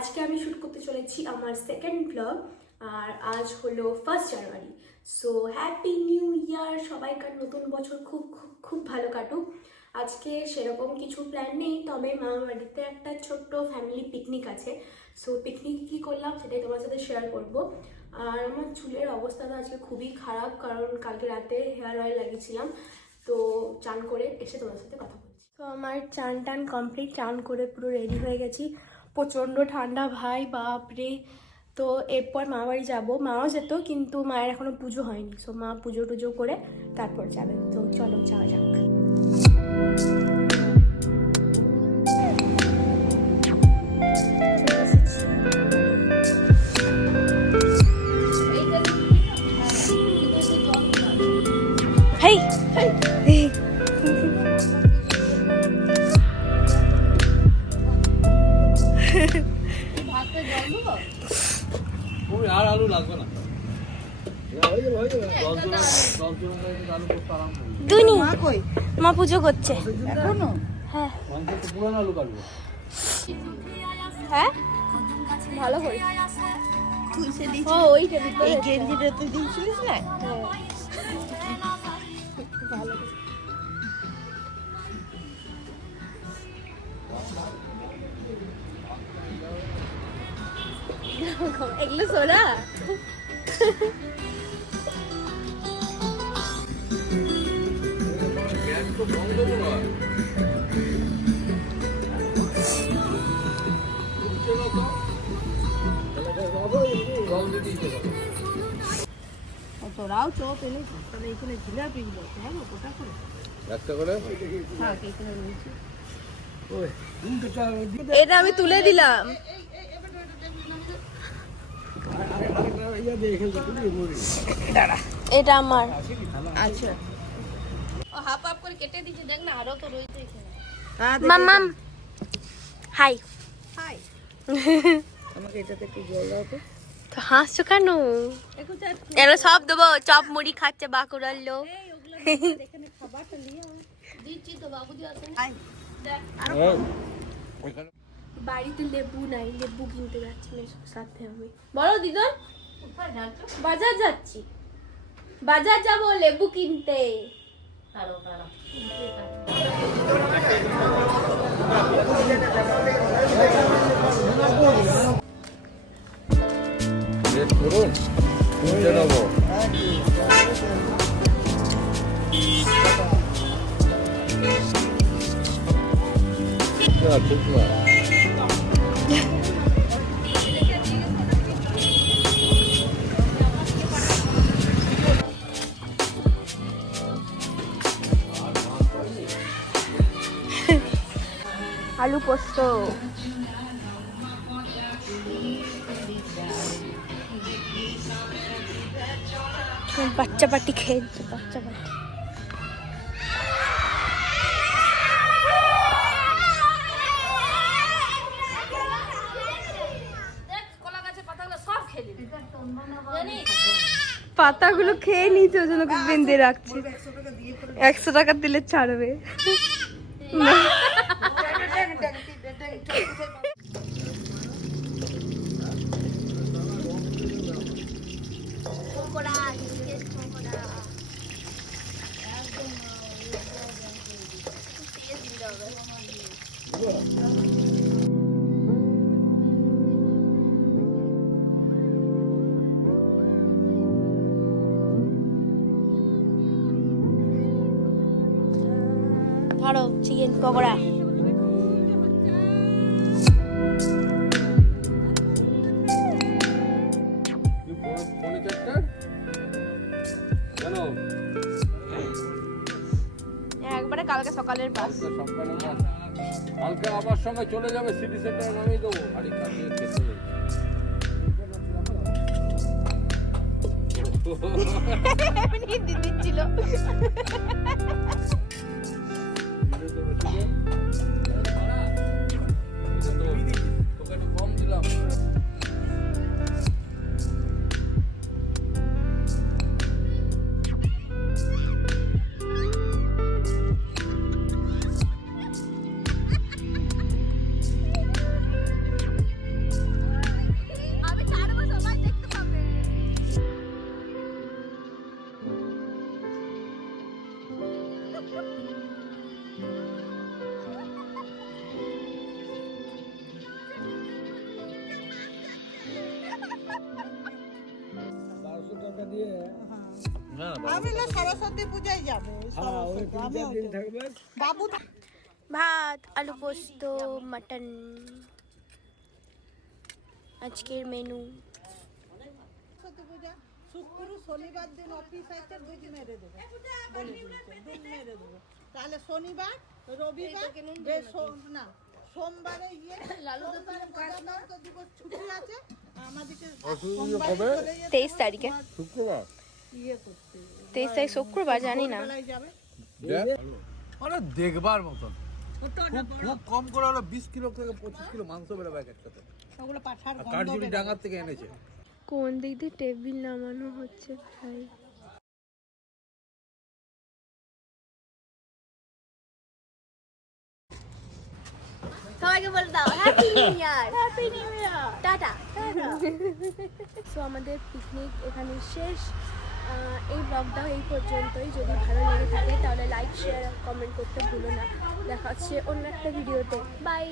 আজকে আমি শুট করতে চলেছি আমার সেকেন্ড ব্লগ। আর আজ হলো 1 জানুয়ারি। সো হ্যাপি নিউ ইয়ার, সবাইকার নতুন বছর খুব খুব খুব ভালো কাটুক। আজকে সেরকম কিছু প্ল্যান নেই, তবে মামা বাড়িতে একটা ছোট্ট ফ্যামিলি পিকনিক আছে। সো পিকনিক কী করলাম সেটাই তোমার সাথে শেয়ার করব। আর আমার চুলের অবস্থাটা আজকে খুবই খারাপ, কারণ কালকে রাতে হেয়ার অয়েল লাগিয়েছিলাম। তো চান করে এসে তোমার সাথে কথা বলছি। তো আমার চান টান কমপ্লিট, চান করে পুরো রেডি হয়ে গেছি। প্রচণ্ড ঠান্ডা ভাই, বাপরে। তো এরপর মামা বাড়ি যাবো, মাও যেত কিন্তু মায়ের এখনো পুজো হয়নি। সো মা পুজো টুজো করে তারপর যাবে। তো চলো যাওয়া যাক। হেই আর আলু লাগবে না। দুনি মা পুজো করছে এখনো। হ্যাঁ পুরান আলু কাটবো। হ্যাঁ ভালো করে ও ওইটা এই গেঞ্জিটা তুই দিয়েছিলিস না? ভালো এগুলো সোনা তোরাও চো পেলে তবে এখানে জিলাপি বলতে হ্যাঁ ওটা করে একটা করে হ্যাঁ এখানে রয়েছে। এটা আমি তুলে দিলাম। এটা আমার আচ্ছা ও হাফ হাফ করে কেটে দিয়েছে, দেখ না আরো তো রয়েছে এখানে। মাম্মাম হাই হাই আমাকে এটাতে একটু জল দাও তো। তো হাসছো কেন? এরা সব দেবো, চপ মুড়ি খাচ্ছে বাঁকুড়ার লোক। খাবারটা নিয়ে দিচ্ছি তো বাবুদি আছে। বাড়িতে লেবু নাই, লেবু কিনতে যাচ্ছি মেসোর সাথে আমি। বলো দিদন বাজার যাচ্ছি, বাজার যাবো লেবু কিনতে। করুন কিনতে দেবো। ঠিক না আলু পোস্ত বাচ্চা পাটি খেলছে, বাচ্চা পাটি। পাতাগুলো খেয়ে নিয়েছে, ওই জন্য বেঁধে রাখছে। 100 টাকা দিলে ছাড়বে না। ধরো চিকেন পকোড়া। একবারে কালকে সকালের বাস। কালকে আমার সঙ্গে চলে যাবে সিটি সেন্টারে, নামিয়ে দেবো। গাড়ি কাটিয়ে খেতে এমনি দিদি ছিল। তোকে একটু কম দিলাম। 1200 টাকা দিয়ে আমি না সরস্বতী পূজায় যাবে থাকবে। বাবু ভাত, আলু পোস্ত, মাটন আজকের মেনু। সরস্বতী পূজা শুক্র শনিবার দিন অফিস আছে, দুধ মেরে দেবে বলে দিয়েছে, দুধ মেরে দেবে। তাহলে শনিবার রবিবার না সোমবারে গিয়ে দিবস ছুটি আছে আমাদেরকে। কবে? 23 তারিখে। শুক্রবার। ইয়ে করতে 23 তারিখ শুক্রবার, জানি না। বেলায় যাবে। মানে দেখবার মতন খুব কম করে হলো 20 কিলো থেকে 25 কিলো মাংস বেরোবে এক একটাতে। ওগুলো পাঠার আর কাঠজুড়ি ডাঙ্গার থেকে এনেছে। কোন দিক দিয়ে টেবিল নামানো হচ্ছে ভাই? সবাইকে বলে দাও happy new year. Happy new year, tata tata. So আমাদের পিকনিক এখানে শেষ। এই ব্লগটাও এই পর্যন্তই। যদি ভালো লেগে থাকে তাহলে লাইক, শেয়ার, কমেন্ট করতে ভুলো না। দেখা হচ্ছে অন্য একটা ভিডিওতে। বাই।